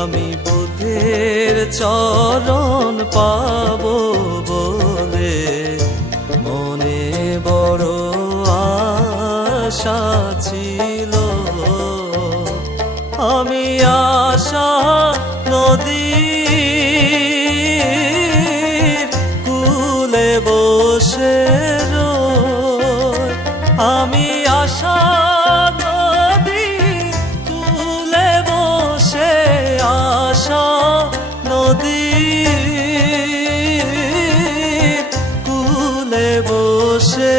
আমি বুদ্ধের চরণ পাবো বলে মনে বড় আশা ছিল। আমি আশা নদীর কূলে বসে রই, আমি আশা নদীর কূলে বসে, আশা নদীর কূলে বসে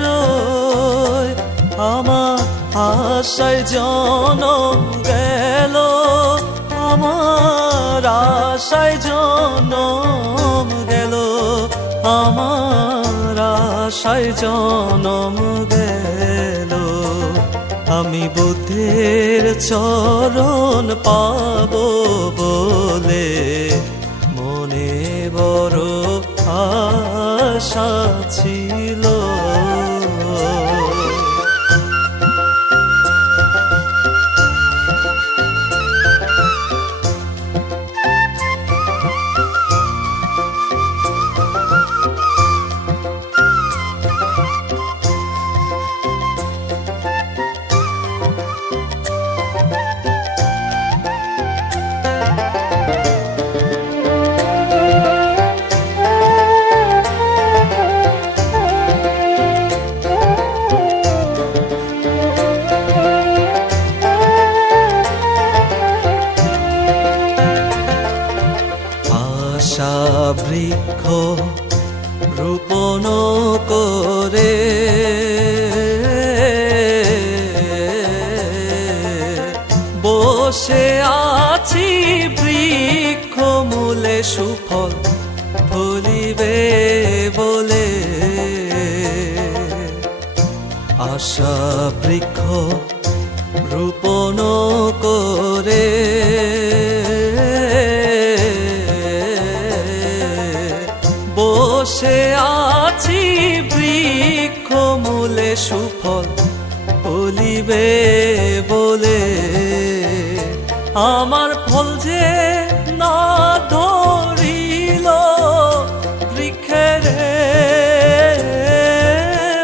রই। আমার আশায় জনম গেল, আমার আশায় জনম গেল, আমার আশায় জনম গেল। আমি বুদ্ধের চরণ পাবো বলে মনে বড় আশা ছিল। আশা বৃক্ষ রোপণ করে বসে আছি বৃক্ষ মূলে, সুফল ফলিবে বলে। আশা বৃক্ষ রোপণ করে বসে আছি বৃক্ষ মূলে, সুফল ফলিবে বলে। আমার ফল যে না ধরিল বৃক্ষের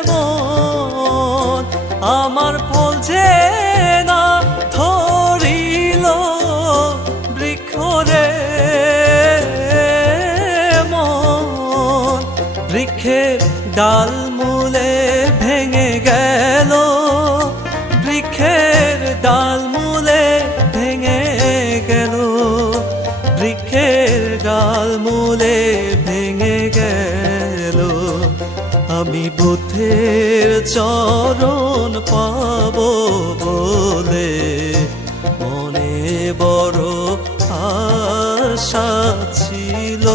মন, আমার ফল যে না ধরিল বৃক্ষরে মন। বৃক্ষের ডাল মূলে ভেঙে গেল, বৃক্ষের ডাল মূলে ভেঙে গেল, বৃক্ষের ডাল মূলে ভেঙে গেল। আমি বুদ্ধের চরণ পাবো বলে মনে বড় আশা ছিল।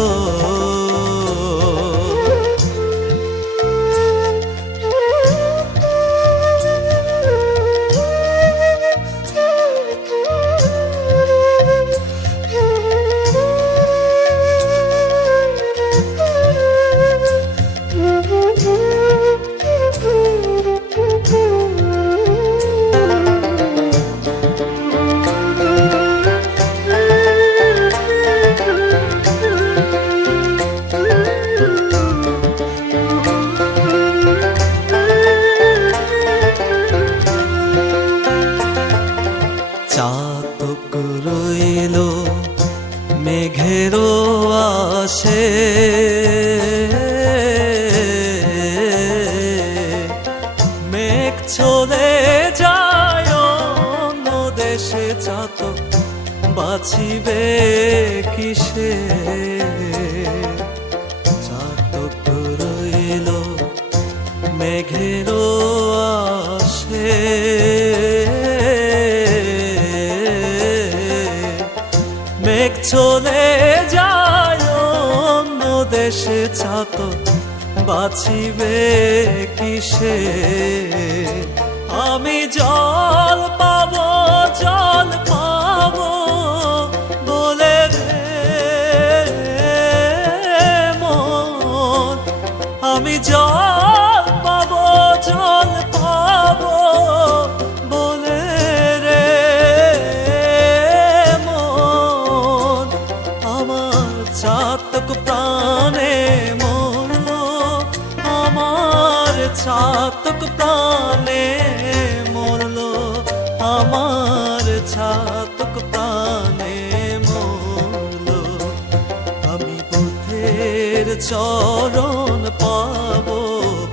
চাতক রইল মেঘেরও আসে, মেঘ চলে যায় অন্য দেশে, চাতক বাঁচিবে কিসে। চাতক রইল মেঘেরও আসে, মেঘ চলে যায় অন্য দেশে, চাতক বাঁচিবে কিসে। আমি জল পাবো, জল পাবো বলে রে মন, আমি জল পাবো, জল পাবো বলে রে মন। ঘাতক প্রাণে মরল, আমি বুদ্ধের চরণ পাবো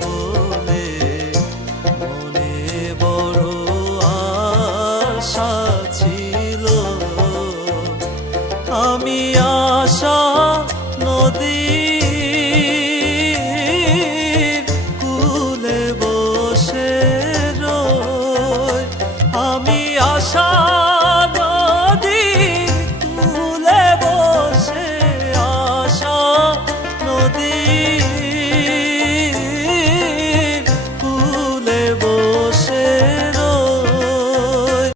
বলে মনে বড় আশা ছিল। আমি